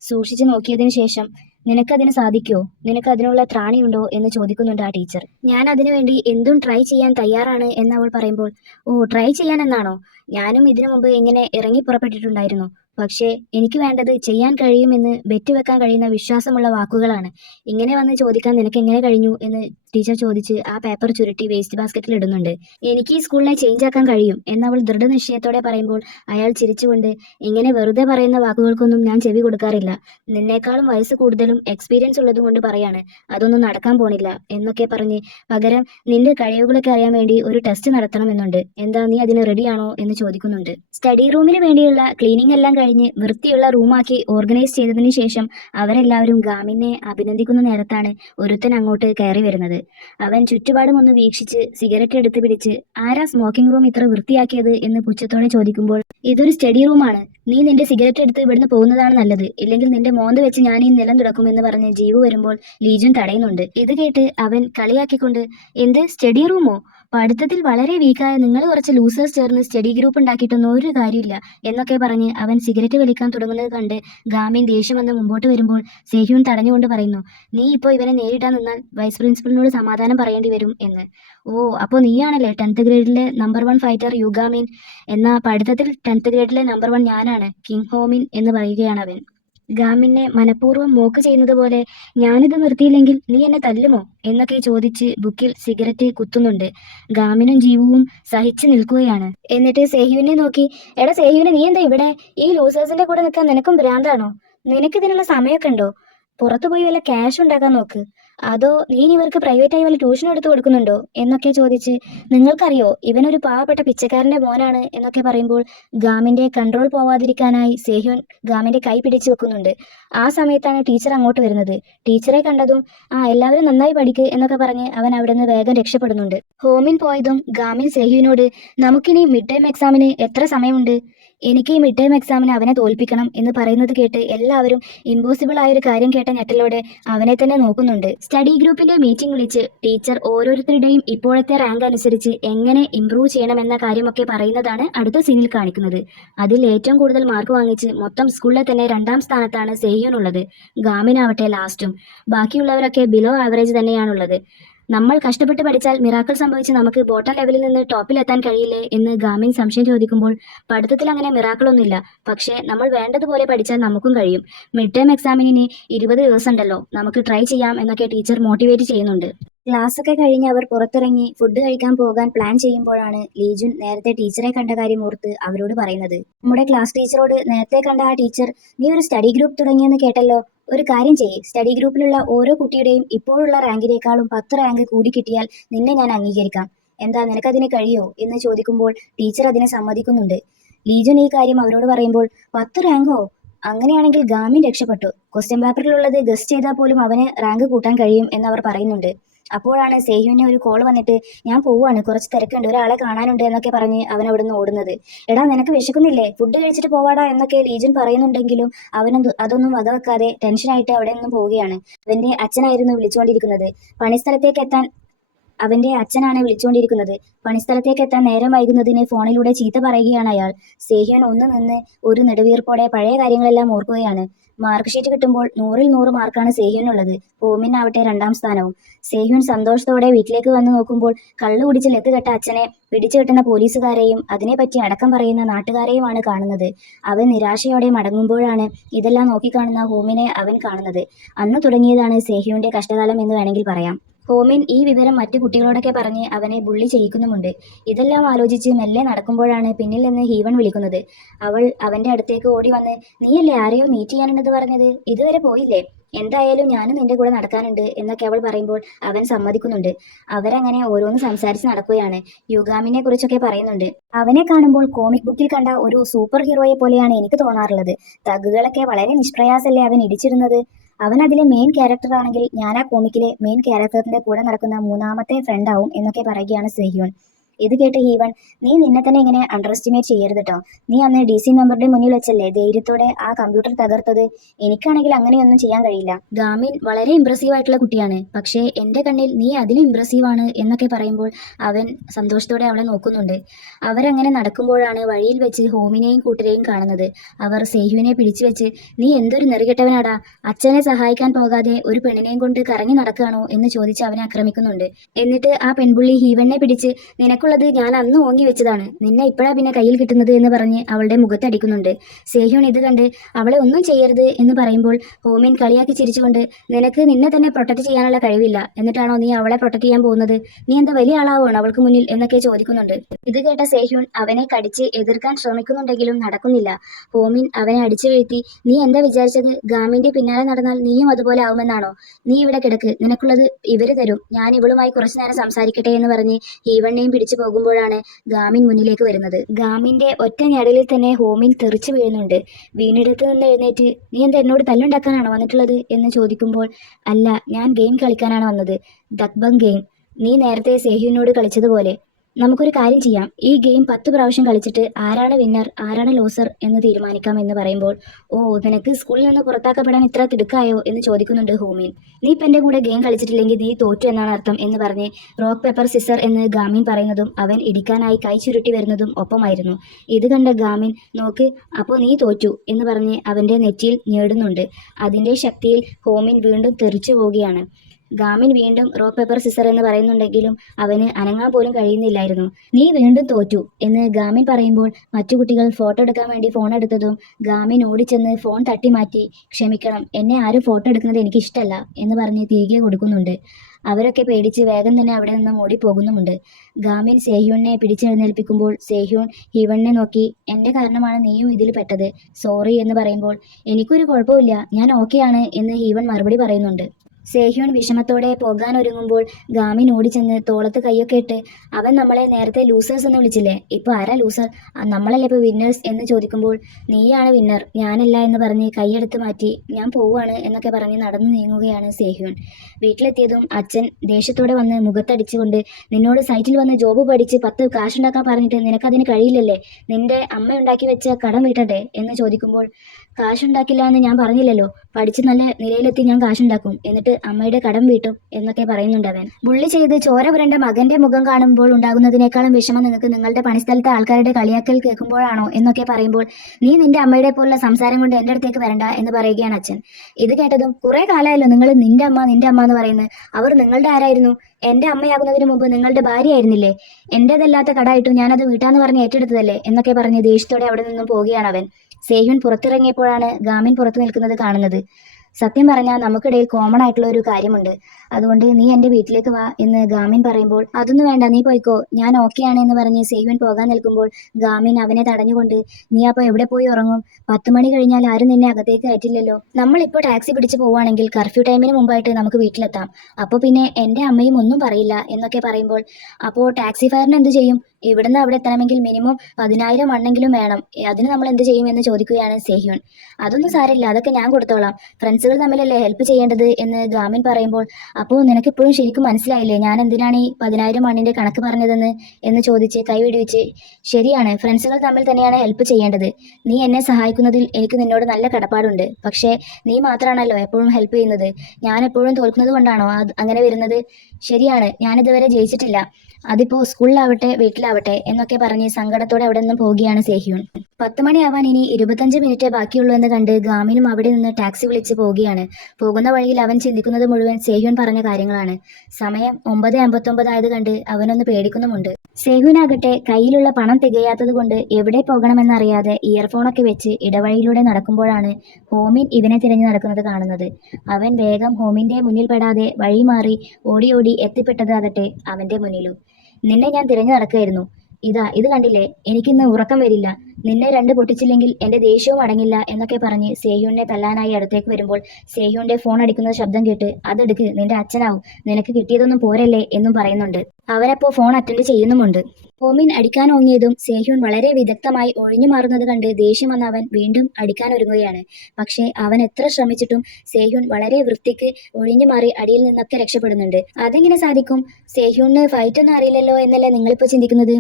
സൂക്ഷിച്ചു നോക്കിയതിനു ശേഷം നിനക്കതിന് സാധിക്കുമോ, നിനക്ക് അതിനുള്ള ത്രാണിയുണ്ടോ എന്ന് ചോദിക്കുന്നുണ്ട് ആ ടീച്ചർ. ഞാൻ അതിനുവേണ്ടി എന്തും ട്രൈ ചെയ്യാൻ തയ്യാറാണ് എന്ന് അവൾ പറയുമ്പോൾ, ഓ ട്രൈ ചെയ്യാൻ എന്നാണോ, ഞാനും ഇതിനു മുമ്പ് ഇങ്ങനെ ഇറങ്ങി പുറപ്പെട്ടിട്ടുണ്ടായിരുന്നു. പക്ഷേ എനിക്ക് വേണ്ടത് ചെയ്യാൻ കഴിയുമെന്ന് ബെറ്റ് വെക്കാൻ കഴിയുന്ന വിശ്വാസമുള്ള വാക്കുകളാണ്. ഇങ്ങനെ വന്ന് ചോദിക്കാൻ നിനക്ക് എങ്ങനെ കഴിഞ്ഞു എന്ന് ടീച്ചർ ചോദിച്ച് ആ പേപ്പർ ചുരുട്ടി വേസ്റ്റ് ബാസ്ക്കറ്റിൽ ഇടുന്നുണ്ട്. എനിക്ക് ഈ സ്കൂളിനെ ചേഞ്ച് ആക്കാൻ കഴിയും എന്നവൾ ദൃഢനിശ്ചയത്തോടെ പറയുമ്പോൾ അയാൾ ചിരിച്ചുകൊണ്ട്, ഇങ്ങനെ വെറുതെ പറയുന്ന വാക്കുകൾക്കൊന്നും ഞാൻ ചെവി കൊടുക്കാറില്ല. നിന്നേക്കാളും വയസ്സ് കൂടുതലും എക്സ്പീരിയൻസ് ഉള്ളതും കൊണ്ട് പറയാണ്, അതൊന്നും നടക്കാൻ പോണില്ല എന്നൊക്കെ പറഞ്ഞ് പകരം നിന്റെ കഴിവുകളൊക്കെ അറിയാൻ വേണ്ടി ഒരു ടെസ്റ്റ് നടത്തണമെന്നുണ്ട്. എന്താ നീ അതിന് റെഡിയാണോ എന്ന് ചോദിക്കുന്നുണ്ട്. സ്റ്റഡി റൂമിന് വേണ്ടിയുള്ള ക്ലീനിങ് എല്ലാം കഴിഞ്ഞ് വൃത്തിയുള്ള റൂമാക്കി ഓർഗനൈസ് ചെയ്തതിന് ശേഷം അവരെല്ലാവരും ഗാമിനെ അഭിനന്ദിക്കുന്ന നേരത്താണ് ഒരുത്തൻ അങ്ങോട്ട് കയറി വരുന്നത്. അവൻ ചുറ്റുപാടും ഒന്ന് വീക്ഷിച്ച് സിഗരറ്റ് എടുത്ത് പിടിച്ച്, ആരാ സ്മോക്കിംഗ് റൂം ഇത്ര വൃത്തിയാക്കിയത് എന്ന് പുച്ഛത്തോടെ ചോദിക്കുമ്പോൾ, ഇതൊരു സ്റ്റഡി റൂമാണ്, നീ നിന്റെ സിഗരറ്റ് എടുത്ത് ഇവിടുന്ന് പോകുന്നതാണ് നല്ലത്, ഇല്ലെങ്കിൽ നിന്റെ മോന്ത് വെച്ച് ഞാൻ ഈ നിലം തുടക്കുമെന്ന് പറഞ്ഞ് ജീവു വരുമ്പോൾ ലീജുൻ തടയുന്നുണ്ട്. ഇത് കേട്ട് അവൻ കളിയാക്കിക്കൊണ്ട്, എന്ത് സ്റ്റഡി റൂമോ, പഠിത്തത്തിൽ വളരെ വീക്കായ നിങ്ങൾ കുറച്ച് ലൂസേഴ്സ് ചേർന്ന് സ്റ്റഡി ഗ്രൂപ്പ് ഉണ്ടാക്കിയിട്ടൊന്നും ഒരു കാര്യമില്ല എന്നൊക്കെ പറഞ്ഞ് അവൻ സിഗരറ്റ് വലിക്കാൻ തുടങ്ങുന്നത് കണ്ട് ഗാമിൻ ദേഷ്യം വന്ന് മുമ്പോട്ട് വരുമ്പോൾ സേഹ്യൂൻ തടഞ്ഞുകൊണ്ട് പറയുന്നു, നീ ഇപ്പോൾ ഇവനെ നേരിടാൻ നിന്നാൽ വൈസ് പ്രിൻസിപ്പലിനോട് സമാധാനം പറയേണ്ടി വരും എന്ന്. ഓ അപ്പോൾ നീയാണല്ലേ 10th ഗ്രേഡിലെ നമ്പർ 1 ഫൈറ്റർ യുഗാമിൻ, എന്നാ പഠിത്തത്തിൽ 10th ഗ്രേഡിലെ നമ്പർ 1 ഞാനാണ് കിങ് ഹോമിൻ എന്ന് പറയുകയാണ് അവൻ. ഗാമിനെ മനഃപൂർവ്വം മോക്ക് ചെയ്യുന്നത് പോലെ, ഞാനിത് നിർത്തിയില്ലെങ്കിൽ നീ എന്നെ തല്ലുമോ എന്നൊക്കെ ചോദിച്ച് ബുക്കിൽ സിഗരറ്റ് കുത്തുന്നുണ്ട്. ഗാമിനും ജീവുവും സഹിച്ചു നിൽക്കുകയാണ്. എന്നിട്ട് സേഹ്യുവിനെ നോക്കി, എടാ സേഹ്യുവിനെ, നീ എന്താ ഇവിടെ, ഈ ലൂസേഴ്സിന്റെ കൂടെ നിൽക്കാൻ നിനക്കും ഭ്രാന്താണോ, നിനക്കിതിനുള്ള സമയമൊക്കെ ഉണ്ടോ, പുറത്തു പോയി വല്ല ക്യാഷ് ഉണ്ടാക്കാൻ നോക്ക്, അതോ നീ ഇവർക്ക് പ്രൈവറ്റായി വല്ല ട്യൂഷൻ എടുത്തു കൊടുക്കുന്നുണ്ടോ എന്നൊക്കെ ചോദിച്ച്, നിങ്ങൾക്കറിയോ ഇവനൊരു പാവപ്പെട്ട പിച്ചക്കാരന്റെ മോനാണ് എന്നൊക്കെ പറയുമ്പോൾ ഗാമിന്റെ കൺട്രോൾ പോവാതിരിക്കാനായി സേഹ്യോൻ ഗാമിന്റെ കൈ പിടിച്ചു വെക്കുന്നുണ്ട്. ആ സമയത്താണ് ടീച്ചർ അങ്ങോട്ട് വരുന്നത്. ടീച്ചറെ കണ്ടതും എല്ലാവരും നന്നായി പഠിക്ക് എന്നൊക്കെ പറഞ്ഞ് അവൻ അവിടെ നിന്ന് വേഗം രക്ഷപ്പെടുന്നുണ്ട്. ഹോമിൻ പോയതും ഗാമിൻ സേഹ്യുവിനോട്, നമുക്കിനി മിഡ് ടൈം എക്സാമിന് എത്ര സമയമുണ്ട്, എനിക്ക് ഈ മിഡ് ടൈം എക്സാമിന് അവനെ തോൽപ്പിക്കണം എന്ന് പറയുന്നത് കേട്ട് എല്ലാവരും ഇമ്പോസിബിൾ ആയൊരു കാര്യം കേട്ട ഞെട്ടലോടെ അവനെ തന്നെ നോക്കുന്നുണ്ട്. സ്റ്റഡി ഗ്രൂപ്പിന്റെ മീറ്റിംഗ് വിളിച്ച് ടീച്ചർ ഓരോരുത്തരുടെയും ഇപ്പോഴത്തെ റാങ്ക് അനുസരിച്ച് എങ്ങനെ ഇംപ്രൂവ് ചെയ്യണമെന്ന കാര്യമൊക്കെ പറയുന്നതാണ് അടുത്ത സീനിൽ കാണിക്കുന്നത്. അതിൽ ഏറ്റവും കൂടുതൽ മാർക്ക് വാങ്ങിച്ച് മൊത്തം സ്കൂളിലെ തന്നെ 2ാം സ്ഥാനത്താണ് സേഹ്യോൻ ഉള്ളത്. ഗാമിനാവട്ടെ ലാസ്റ്റും. ബാക്കിയുള്ളവരൊക്കെ ബിലോ ആവറേജ് തന്നെയാണുള്ളത്. നമ്മൾ കഷ്ടപ്പെട്ട് പഠിച്ചാൽ മിറാക്കിൾ സംഭവിച്ച് നമുക്ക് ബോട്ടം ലെവലിൽ നിന്ന് ടോപ്പിലെത്താൻ കഴിയില്ലേ എന്ന് ഗാമിൻ സംശയം ചോദിക്കുമ്പോൾ, പഠിത്തത്തിൽ അങ്ങനെ മിറാക്കിളൊന്നുമില്ല, പക്ഷേ നമ്മൾ വേണ്ടതുപോലെ പഠിച്ചാൽ നമുക്കും കഴിയും. മിഡ് ടേം എക്സാമിന് 20 ദിവസം ഉണ്ടല്ലോ, നമുക്ക് ട്രൈ ചെയ്യാം എന്നൊക്കെ ടീച്ചർ മോട്ടിവേറ്റ് ചെയ്യുന്നുണ്ട്. ക്ലാസ് ഒക്കെ കഴിഞ്ഞ് അവർ പുറത്തിറങ്ങി ഫുഡ് കഴിക്കാൻ പോകാൻ പ്ലാൻ ചെയ്യുമ്പോഴാണ് ലീജുൻ നേരത്തെ ടീച്ചറെ കണ്ട കാര്യം ഓർത്ത് അവരോട് പറയുന്നത്. നമ്മുടെ ക്ലാസ് ടീച്ചറോട് നേരത്തെ കണ്ട ആ ടീച്ചർ, നീ ഒരു സ്റ്റഡി ഗ്രൂപ്പ് തുടങ്ങിയെന്ന് കേട്ടല്ലോ, ഒരു കാര്യം ചെയ്യ്, സ്റ്റഡി ഗ്രൂപ്പിലുള്ള ഓരോ കുട്ടിയുടെയും ഇപ്പോഴുള്ള റാങ്കിനേക്കാളും 10 റാങ്ക് കൂടി കിട്ടിയാൽ നിന്നെ ഞാൻ അംഗീകരിക്കാം, എന്താ നിനക്കതിന് കഴിയോ എന്ന് ചോദിക്കുമ്പോൾ ടീച്ചർ അതിനെ സമ്മതിക്കുന്നുണ്ട്. ലീജുൻ ഈ കാര്യം അവരോട് പറയുമ്പോൾ, 10 റാങ്കോ, അങ്ങനെയാണെങ്കിൽ ഗാമിൻ രക്ഷപ്പെട്ടു, ക്വസ്റ്റ്യൻ പേപ്പറിലുള്ളത് ഗസ്റ്റ് ചെയ്താൽ പോലും അവന് റാങ്ക് കൂട്ടാൻ കഴിയും എന്നവർ പറയുന്നുണ്ട്. അപ്പോഴാണ് സേഹ്യുവിന് ഒരു കോൾ വന്നിട്ട്, ഞാൻ പോവാണ്, കുറച്ച് തിരക്കുണ്ട്, ഒരാളെ കാണാനുണ്ട് എന്നൊക്കെ പറഞ്ഞ് അവൻ അവിടെ നിന്ന് ഓടുന്നത്. എടാ നിനക്ക് വിശക്കുന്നില്ലേ, ഫുഡ് കഴിച്ചിട്ട് പോവാടാ എന്നൊക്കെ ലീജൻ പറയുന്നുണ്ടെങ്കിലും അതൊന്നും വകവെക്കാതെ ടെൻഷനായിട്ട് അവിടെ നിന്നും പോവുകയാണ്. അവന്റെ അച്ഛനായിരുന്നു വിളിച്ചുകൊണ്ടിരിക്കുന്നത്. പണിസ്ഥലത്തേക്ക് എത്താൻ അവന്റെ അച്ഛനാണ് വിളിച്ചുകൊണ്ടിരിക്കുന്നത്. പണിസ്ഥലത്തേക്ക് എത്താൻ നേരം വൈകുന്നതിന് ഫോണിലൂടെ ചീത്ത പറയുകയാണ് അയാൾ. സേഹ്യോൻ ഒന്ന് നിന്ന് ഒരു നെടുവീർപ്പോടെ പഴയ കാര്യങ്ങളെല്ലാം ഓർക്കുകയാണ്. മാർക്ക് ഷീറ്റ് കിട്ടുമ്പോൾ 100-ൽ 100 മാർക്കാണ് സേഹ്യോനുള്ളത്. ഹോമിനാവട്ടെ 2ാം സ്ഥാനവും. സേഹ്യോൻ സന്തോഷത്തോടെ വീട്ടിലേക്ക് വന്ന് നോക്കുമ്പോൾ കള്ളു കുടിച്ച് ലെക്ക് കെട്ട അച്ഛനെ പിടിച്ചു കെട്ടുന്ന പോലീസുകാരെയും അതിനെപ്പറ്റി അടക്കം പറയുന്ന നാട്ടുകാരെയുമാണ് കാണുന്നത്. അവൻ നിരാശയോടെ മടങ്ങുമ്പോഴാണ് ഇതെല്ലാം നോക്കിക്കാണുന്ന ഹോമിനെ അവൻ കാണുന്നത്. അന്ന് തുടങ്ങിയതാണ് സേഹ്യോന്റെ കഷ്ടകാലം എന്ന് വേണമെങ്കിൽ പറയാം. ഹോമിൻ ഈ വിവരം മറ്റു കുട്ടികളോടൊക്കെ പറഞ്ഞ് അവനെ ബുള്ളി ചെയ്യിക്കുന്നുമുണ്ട്. ഇതെല്ലാം ആലോചിച്ച് മെല്ലെ നടക്കുമ്പോഴാണ് പിന്നിൽ നിന്ന് ഹീവൺ വിളിക്കുന്നത്. അവൾ അവന്റെ അടുത്തേക്ക് ഓടി വന്ന്, നീയല്ലേ ആരെയോ മീറ്റ് ചെയ്യാനുണ്ടെന്ന് പറഞ്ഞത്, ഇതുവരെ പോയില്ലേ? എന്തായാലും ഞാനും നിന്റെ കൂടെ നടക്കാനുണ്ട് എന്നൊക്കെ അവൾ പറയുമ്പോൾ അവൻ സമ്മതിക്കുന്നുണ്ട്. അവരങ്ങനെ ഓരോന്ന് സംസാരിച്ച് നടക്കുകയാണ്. യുഗാമിനെ കുറിച്ചൊക്കെ പറയുന്നുണ്ട്. അവനെ കാണുമ്പോൾ കോമിക് ബുക്കിൽ കണ്ട ഒരു സൂപ്പർ ഹീറോയെ പോലെയാണ് എനിക്ക് തോന്നാറുള്ളത്. തഗ്ഗുകളൊക്കെ വളരെ നിഷ്പ്രയാസല്ലേ അവൻ ഇടിച്ചിരുന്നത്. അവൻ അതിലെ മെയിൻ ക്യാരക്ടർ ആണെങ്കിൽ ഞാൻ ആ കോമിക്കിലെ മെയിൻ ക്യാരക്ടറിന്റെ കൂടെ നടക്കുന്ന മൂന്നാമത്തെ ഫ്രണ്ട് ആവും എന്നൊക്കെ പറയുകയാണ് സെഹ്യോൺ. ഇത് കേട്ട് ഹീവൺ, നീ നിന്നെ തന്നെ ഇങ്ങനെ അണ്ടർ എസ്റ്റിമേറ്റ് ചെയ്യരുത് കേട്ടോ. നീ അന്ന് DC മെമ്പറുടെ മുന്നിൽ വെച്ചല്ലേ ധൈര്യത്തോടെ ആ കമ്പ്യൂട്ടർ തകർത്തത്. എനിക്കാണെങ്കിൽ അങ്ങനെയൊന്നും ചെയ്യാൻ കഴിയില്ല. ഗാമിൻ വളരെ ഇംപ്രസീവ് ആയിട്ടുള്ള കുട്ടിയാണ്, പക്ഷേ എന്റെ കണ്ണിൽ നീ അതിലും ഇംപ്രസീവ് ആണ് എന്നൊക്കെ പറയുമ്പോൾ അവൻ സന്തോഷത്തോടെ അവളെ നോക്കുന്നുണ്ട്. അവരങ്ങനെ നടക്കുമ്പോഴാണ് വഴിയിൽ വെച്ച് ഹോമിനെയും കൂട്ടരെയും കാണുന്നത്. അവർ സെഹ്യുവിനെ പിടിച്ചു വെച്ച്, നീ എന്തൊരു നെറികെട്ടവനാടാ, അച്ഛനെ സഹായിക്കാൻ പോകാതെ ഒരു പെണ്ണിനെയും കൊണ്ട് കറങ്ങി നടക്കുകയാണോ എന്ന് ചോദിച്ച് അവനെ ആക്രമിക്കുന്നുണ്ട്. എന്നിട്ട് ആ പെൺപുള്ളി ഹീവനെ പിടിച്ച്, നിനക്കുള്ളത് ഞാൻ അന്ന് ഓങ്ങി വെച്ചതാണ്, നിന്നെ ഇപ്പോഴാ പിന്നെ കയ്യിൽ കിട്ടുന്നത് എന്ന് പറഞ്ഞ് അവളുടെ മുഖത്തടിക്കുന്നുണ്ട്. സേഹ്യോൺ ഇത് കണ്ട് അവളെ ഒന്നും ചെയ്യരുത് എന്ന് പറയുമ്പോൾ ഹോമിൻ കളിയാക്കി ചിരിച്ചുകൊണ്ട്, നിനക്ക് നിന്നെ തന്നെ പ്രൊട്ടക്ട് ചെയ്യാനുള്ള കഴിവില്ല, എന്നിട്ടാണോ നീ അവളെ പ്രൊട്ടക്ട് ചെയ്യാൻ പോകുന്നത്? നീ എന്താ വലിയ ആളാവാണ് അവൾക്ക് മുന്നിൽ എന്നൊക്കെ ചോദിക്കുന്നുണ്ട്. ഇത് കേട്ട സേഹ്യോൺ അവനെ കടിച്ച് എതിർക്കാൻ ശ്രമിക്കുന്നുണ്ടെങ്കിലും നടക്കുന്നില്ല. ഹോമിൻ അവനെ അടിച്ചു വീഴ്ത്തി, നീ എന്താ വിചാരിച്ചത്, ഗാമിന്റെ പിന്നാലെ നടന്നാൽ നീയും അതുപോലെ ആവുമെന്നാണോ? നീ ഇവിടെ കിടക്ക്, നിനക്കുള്ളത് ഇവര് തരും, ഞാൻ ഇവളുമായി കുറച്ചു നേരം സംസാരിക്കട്ടെ എന്ന് പറഞ്ഞ് ഹീവണിനെയും പിടിച്ചു പോകുമ്പോഴാണ് ഗാമിൻ മുന്നിലേക്ക് വരുന്നത്. ഗാമിന്റെ ഒറ്റ ഞെടലിൽ തന്നെ ഹോമിൻ തെറിച്ചു വീഴുന്നുണ്ട്. വീണിടത്ത് നിന്ന് എഴുന്നേറ്റ്, നീ എന്താ എന്നോട് തല്ലുണ്ടാക്കാനാണോ വന്നിട്ടുള്ളത് എന്ന് ചോദിക്കുമ്പോൾ, അല്ല, ഞാൻ ഗെയിം കളിക്കാനാണ് വന്നത്, ദക്ബങ് ഗെയിം. നീ നേരത്തെ സേഹ്യുവിനോട് കളിച്ചതുപോലെ. നമുക്കൊരു കാര്യം ചെയ്യാം, ഈ ഗെയിം 10 പ്രാവശ്യം കളിച്ചിട്ട് ആരാണ് വിന്നർ ആരാണ് ലോസർ എന്ന് തീരുമാനിക്കാം എന്ന് പറയുമ്പോൾ, ഓ, നിനക്ക് സ്കൂളിൽ നിന്ന് പുറത്താക്കപ്പെടാൻ ഇത്ര തിടുക്കായോ എന്ന് ചോദിക്കുന്നുണ്ട് ഹോമിൻ. നീ ഇപ്പം എൻ്റെ കൂടെ ഗെയിം കളിച്ചിട്ടില്ലെങ്കിൽ നീ തോറ്റു എന്നാണ് അർത്ഥം എന്ന് പറഞ്ഞ് റോക്ക് പേപ്പർ സിസർ എന്ന് ഗാമിൻ പറയുന്നതും അവൻ ഇടിക്കാനായി കൈ ചുരുട്ടി വരുന്നതും ഒപ്പമായിരുന്നു. ഇത് കണ്ട ഗാമിൻ, നോക്ക്, അപ്പോൾ നീ തോറ്റു എന്ന് പറഞ്ഞ് അവൻ്റെ നെറ്റിയിൽ ഞേടുന്നുണ്ട്. അതിൻ്റെ ശക്തിയിൽ ഹോമിൻ വീണ്ടും തെറിച്ചു പോവുകയാണ്. ഗാമിൻ വീണ്ടും റോക്ക് പേപ്പർ സിസർ എന്ന് പറയുന്നുണ്ടെങ്കിലും അവന് അനങ്ങാൻ പോലും കഴിയുന്നില്ലായിരുന്നു. നീ വീണ്ടും തോറ്റു എന്ന് ഗാമിൻ പറയുമ്പോൾ മറ്റു കുട്ടികൾ ഫോട്ടോ എടുക്കാൻ വേണ്ടി ഫോൺ എടുത്തതും ഗാമിൻ ഓടിച്ചെന്ന് ഫോൺ തട്ടി മാറ്റി, ക്ഷമിക്കണം, എന്നെ ആരും ഫോട്ടോ എടുക്കുന്നത് എനിക്കിഷ്ടമല്ല എന്ന് പറഞ്ഞ് തിരികെ കൊടുക്കുന്നുണ്ട്. അവരൊക്കെ പേടിച്ച് വേഗം തന്നെ അവിടെ നിന്നും ഓടിപ്പോകുന്നുമുണ്ട്. ഗാമിൻ സേഹ്യോണിനെ പിടിച്ചെഴുന്നേൽപ്പിക്കുമ്പോൾ സേഹ്യോൺ ഹീവണിനെ നോക്കി, എൻ്റെ കാരണമാണ് നീയും ഇതിൽ പെട്ടത്, സോറി എന്ന് പറയുമ്പോൾ, എനിക്കൊരു കുഴപ്പമില്ല, ഞാൻ ഓക്കെയാണ് എന്ന് ഹീവൺ മറുപടി പറയുന്നുണ്ട്. സേഹ്യോൺ വിഷമത്തോടെ പോകാൻ ഒരുങ്ങുമ്പോൾ ഗാമിൻ ഓടിച്ചെന്ന് തോളത്ത് കൈയൊക്കെ ഇട്ട്, അവൻ നമ്മളെ നേരത്തെ ലൂസേഴ്സ് എന്ന് വിളിച്ചില്ലേ, ഇപ്പോൾ ആരാ ലൂസർ, നമ്മളല്ലേ ഇപ്പോൾ വിന്നേഴ്സ് എന്ന് ചോദിക്കുമ്പോൾ, നീയാണ് വിന്നർ, ഞാനല്ല എന്ന് പറഞ്ഞ് കൈയെടുത്ത് മാറ്റി, ഞാൻ പോവുകയാണ് എന്നൊക്കെ പറഞ്ഞ് നടന്നു നീങ്ങുകയാണ് സേഹ്യോൺ. വീട്ടിലെത്തിയതും അച്ഛൻ ദേഷ്യത്തോടെ വന്ന് മുഖത്തടിച്ചുകൊണ്ട്, നിന്നോട് സൈറ്റിൽ വന്ന് ജോബ് പഠിച്ച് 10 കാശുണ്ടാക്കാൻ പറഞ്ഞിട്ട് നിനക്കതിന് കഴിയില്ലല്ലേ, നിന്റെ അമ്മ ഉണ്ടാക്കി വെച്ച കടം വീട്ടണ്ടേ എന്ന് ചോദിക്കുമ്പോൾ, കാശുണ്ടാക്കില്ല എന്ന് ഞാൻ പറഞ്ഞില്ലല്ലോ, പഠിച്ച് നല്ല നിലയിലെത്തി ഞാൻ കാശുണ്ടാക്കും, എന്നിട്ട് അമ്മയുടെ കടം വീട്ടും എന്നൊക്കെ പറയുന്നുണ്ട് അവൻ. ബുള്ളി ചെയ്ത് ചോര പുരണ്ട മകന്റെ മുഖം കാണുമ്പോൾ ഉണ്ടാകുന്നതിനേക്കാളും വിഷമം നിങ്ങൾക്ക് നിങ്ങളുടെ പണിസ്ഥലത്തെ ആൾക്കാരുടെ കളിയാക്കൽ കേൾക്കുമ്പോഴാണോ എന്നൊക്കെ പറയുമ്പോൾ, നീ നിന്റെ അമ്മയുടെ പോലുള്ള സംസാരം കൊണ്ട് എൻ്റെ അടുത്തേക്ക് വരണ്ട എന്ന് പറയുകയാണ് അച്ഛൻ. ഇത് കേട്ടതും, കുറെ കാലമായല്ലോ നിങ്ങൾ നിന്റെ അമ്മ എന്ന് പറയുന്നത്, അവർ നിങ്ങളുടെ ആരായിരുന്നു? എൻ്റെ അമ്മയാകുന്നതിന് മുമ്പ് നിങ്ങളുടെ ഭാര്യയായിരുന്നില്ലേ? എൻ്റേതല്ലാത്ത കടായിട്ടും ഞാനത് വീട്ടാന്ന് പറഞ്ഞ് ഏറ്റെടുത്തതല്ലേ എന്നൊക്കെ പറഞ്ഞ് ദേഷ്യത്തോടെ അവിടെ നിന്നും പോവുകയാണ് അവൻ. സേഹ്യോൺ പുറത്തിറങ്ങിയപ്പോഴാണ് ഗാമിൻ പുറത്തു നിൽക്കുന്നത് കാണുന്നത്. സത്യം പറഞ്ഞാൽ നമുക്കിടയിൽ കോമൺ ആയിട്ടുള്ള ഒരു കാര്യമുണ്ട്, അതുകൊണ്ട് നീ എൻ്റെ വീട്ടിലേക്ക് വാ എന്ന് ഗാമിൻ പറയുമ്പോൾ, അതൊന്നും വേണ്ട, നീ പോയിക്കോ, ഞാൻ ഓക്കെയാണ് എന്ന് പറഞ്ഞ് സേഹ്യോൺ പോകാൻ നിൽക്കുമ്പോൾ ഗാമിൻ അവനെ തടഞ്ഞുകൊണ്ട്, നീ അപ്പോൾ എവിടെ പോയി ഉറങ്ങും? 10 മണി കഴിഞ്ഞാൽ ആരും നിന്നെ അകത്തേക്ക് കയറ്റില്ലല്ലോ. നമ്മളിപ്പോൾ ടാക്സി പിടിച്ച് പോവുകയാണെങ്കിൽ കർഫ്യൂ ടൈമിന് മുമ്പായിട്ട് നമുക്ക് വീട്ടിലെത്താം, അപ്പോൾ പിന്നെ എൻ്റെ അമ്മയും ഒന്നും പറയില്ല എന്നൊക്കെ പറയുമ്പോൾ, അപ്പോൾ ടാക്സി ഫെയറിന് എന്ത് ചെയ്യും? ഇവിടുന്ന് അവിടെ എത്തണമെങ്കിൽ മിനിമം 10,000 മണ്ണെങ്കിലും വേണം, അതിന് നമ്മൾ എന്ത് ചെയ്യും എന്ന് ചോദിക്കുകയാണ് സേഹ്യോൺ. അതൊന്നും സാരമില്ല, അതൊക്കെ ഞാൻ കൊടുത്തോളാം, ഫ്രണ്ട്സുകൾ തമ്മിലല്ലേ ഹെൽപ്പ് ചെയ്യേണ്ടത് എന്ന് ഗാമിൻ പറയുമ്പോൾ, അപ്പോൾ നിനക്കിപ്പോഴും ശരിക്കും മനസ്സിലായില്ലേ ഞാൻ എന്തിനാണ് ഈ 10,000 മണ്ണിൻ്റെ കണക്ക് പറഞ്ഞതെന്ന് എന്ന് ചോദിച്ച് കൈവിടിവെച്ച്, ശരിയാണ്, ഫ്രണ്ട്സുകൾ തമ്മിൽ തന്നെയാണ് ഹെൽപ്പ് ചെയ്യേണ്ടത്, നീ എന്നെ സഹായിക്കുന്നതിൽ എനിക്ക് നിന്നോട് നല്ല കടപ്പാടുണ്ട്, പക്ഷേ നീ മാത്രമാണല്ലോ എപ്പോഴും ഹെൽപ്പ് ചെയ്യുന്നത്, ഞാൻ എപ്പോഴും തോൽക്കുന്നത് കൊണ്ടാണോ അങ്ങനെ വരുന്നത്? ശരിയാണ്, ഞാനിതുവരെ ജയിച്ചിട്ടില്ല, അതിപ്പോൾ സ്കൂളിലാവട്ടെ വീട്ടിലാവട്ടെ നല്ലതാവട്ടെ എന്നൊക്കെ പറഞ്ഞ് സങ്കടത്തോടെ അവിടെ നിന്നും പോവുകയാണ് സേഹ്യൂൺ. 10 മണിയാവാൻ ഇനി 25 മിനിറ്റേ ബാക്കിയുള്ളൂ എന്ന് കണ്ട് ഗാമിനും അവിടെ നിന്ന് ടാക്സി വിളിച്ച് പോവുകയാണ്. പോകുന്ന വഴിയിൽ അവൻ ചിന്തിക്കുന്നത് മുഴുവൻ സേഹ്യൂൺ പറഞ്ഞ കാര്യങ്ങളാണ്. സമയം 9:59 ആയത് കണ്ട് അവനൊന്ന് പേടിക്കുന്നുമുണ്ട്. സേഹ്യൂനാകട്ടെ കയ്യിലുള്ള പണം തികയാത്തത് കൊണ്ട് എവിടെ പോകണമെന്നറിയാതെ ഇയർഫോണൊക്കെ വെച്ച് ഇടവഴിയിലൂടെ നടക്കുമ്പോഴാണ് ഹോമിൻ ഇവനെ തിരഞ്ഞു നടക്കുന്നത് കാണുന്നത്. അവൻ വേഗം ഹോമിന്റെ മുന്നിൽ പെടാതെ വഴി മാറി ഓടി ഓടി എത്തിപ്പെട്ടതാകട്ടെ അവന്റെ മുന്നിലും. നിന്നെ ഞാൻ തിരഞ്ഞു നടക്കുകയായിരുന്നു. ഇത് കണ്ടില്ലേ, എനിക്കിന്ന് ഉറക്കം വരില്ല. നിന്നെ 2 പൊട്ടിച്ചില്ലെങ്കിൽ എന്റെ ദേഷ്യവും അടങ്ങില്ല എന്നൊക്കെ പറഞ്ഞ് സേഹ്യൂണിനെ തല്ലാനായി അടുത്തേക്ക് വരുമ്പോൾ സേഹ്യൂണിന്റെ ഫോൺ അടിക്കുന്ന ശബ്ദം കേട്ട് അതെടുക്ക്, നിന്റെ അച്ഛനാവും, നിനക്ക് കിട്ടിയതൊന്നും പോരല്ലേ എന്നും പറയുന്നുണ്ട്. അവനപ്പോ ഫോൺ അറ്റൻഡ് ചെയ്യുന്നുമുണ്ട്. ഹോമിൻ അടിക്കാനോങ്ങിയതും സേഹ്യൂൺ വളരെ വിദഗ്ധമായി ഒഴിഞ്ഞു മാറുന്നത് കണ്ട് ദേഷ്യം വന്ന അവൻ വീണ്ടും അടിക്കാനൊരുങ്ങുകയാണ്. പക്ഷേ അവൻ എത്ര ശ്രമിച്ചിട്ടും സേഹ്യൂൺ വളരെ വൃത്തിക്ക് ഒഴിഞ്ഞു മാറി അടിയിൽ നിന്നൊക്കെ രക്ഷപ്പെടുന്നുണ്ട്. അതെങ്ങനെ സാധിക്കും? സേഹ്യൂണിന് ഫൈറ്റ് ഒന്നും അറിയില്ലല്ലോ എന്നല്ലേ നിങ്ങളിപ്പോ ചിന്തിക്കുന്നത്?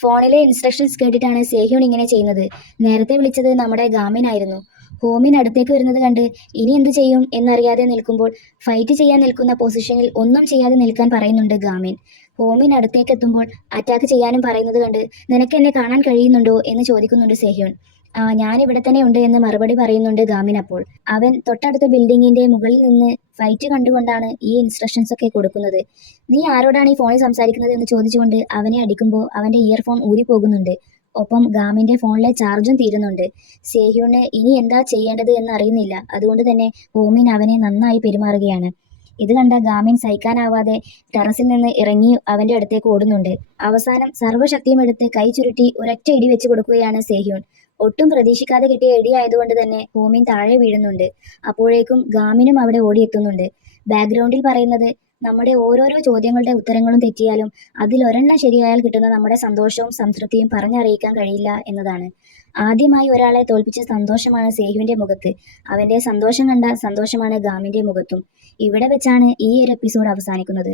ഫോണിലെ ഇൻസ്ട്രക്ഷൻസ് കേട്ടിട്ടാണ് സേഹ്യൂൺ ഇങ്ങനെ ചെയ്യുന്നത്. നേരത്തെ വിളിച്ചത് നമ്മുടെ ഗാമിനായിരുന്നു. ഹോമിൻ അടുത്തേക്ക് വരുന്നത് കണ്ട് ഇനി എന്ത് ചെയ്യും എന്നറിയാതെ നിൽക്കുമ്പോൾ ഫൈറ്റ് ചെയ്യാൻ നിൽക്കുന്ന പൊസിഷനിൽ ഒന്നും ചെയ്യാതെ നിൽക്കാൻ പറയുന്നുണ്ട് ഗാമിൻ. ഹോമിൻ അടുത്തേക്ക് എത്തുമ്പോൾ അറ്റാക്ക് ചെയ്യാനും പറയുന്നത് കണ്ട് നിനക്ക് എന്നെ കാണാൻ കഴിയുന്നുണ്ടോ എന്ന് ചോദിക്കുന്നുണ്ട് സേഹ്യൂൺ. ഞാൻ ഇവിടെ തന്നെ ഉണ്ട് എന്ന് മറുപടി പറയുന്നുണ്ട് ഗാമിൻ. അപ്പോൾ അവൻ തൊട്ടടുത്ത ബിൽഡിങ്ങിന്റെ മുകളിൽ നിന്ന് ഫൈറ്റ് കണ്ടുകൊണ്ടാണ് ഈ ഇൻസ്ട്രക്ഷൻസ് ഒക്കെ കൊടുക്കുന്നത്. നീ ആരോടാണ് ഈ ഫോണിൽ സംസാരിക്കുന്നത് എന്ന് ചോദിച്ചുകൊണ്ട് അവനെ അടിക്കുമ്പോൾ അവന്റെ ഇയർഫോൺ ഊരിപ്പോകുന്നുണ്ട്. ഒപ്പം ഗാമിന്റെ ഫോണിലെ ചാർജും തീരുന്നുണ്ട്. സേഹ്യൂണിന് ഇനി എന്താ ചെയ്യേണ്ടത് എന്ന് അറിയുന്നില്ല. അതുകൊണ്ട് തന്നെ ഹോമിൻ അവനെ നന്നായി പെരുമാറുകയാണ്. ഇത് കണ്ട ഗാമിൻ സഹിക്കാനാവാതെ ടെറസിൽ നിന്ന് ഇറങ്ങി അവന്റെ അടുത്തേക്ക് ഓടുന്നുണ്ട്. അവസാനം സർവ്വശക്തിയും എടുത്ത് കൈ ചുരുട്ടി ഒരൊറ്റ ഇടി വെച്ച് കൊടുക്കുകയാണ് സേഹ്യൂൺ. ഒട്ടും പ്രതീക്ഷിക്കാതെ കിട്ടിയ ഇടിയായതുകൊണ്ട് തന്നെ ഹോമിൻ താഴെ വീഴുന്നുണ്ട്. അപ്പോഴേക്കും ഗാമിനും അവിടെ ഓടിയെത്തുന്നുണ്ട്. ബാക്ക്ഗ്രൗണ്ടിൽ പറയുന്നത് നമ്മുടെ ഓരോരോ ചോദ്യങ്ങളുടെ ഉത്തരങ്ങളും തെറ്റിയാലും അതിലൊരെണ്ണം ശരിയായാൽ കിട്ടുന്ന നമ്മുടെ സന്തോഷവും സംതൃപ്തിയും പറഞ്ഞറിയിക്കാൻ കഴിയില്ല എന്നതാണ്. ആദ്യമായി ഒരാളെ തോൽപ്പിച്ച സന്തോഷമാണ് സേഹ്യൂവിന്റെ മുഖത്ത്. അവന്റെ സന്തോഷം കണ്ട സന്തോഷമാണ് ഗാമിന്റെ മുഖത്തും. ഇവിടെ വെച്ചാണ് ഈ ഒരു എപ്പിസോഡ് അവസാനിക്കുന്നത്.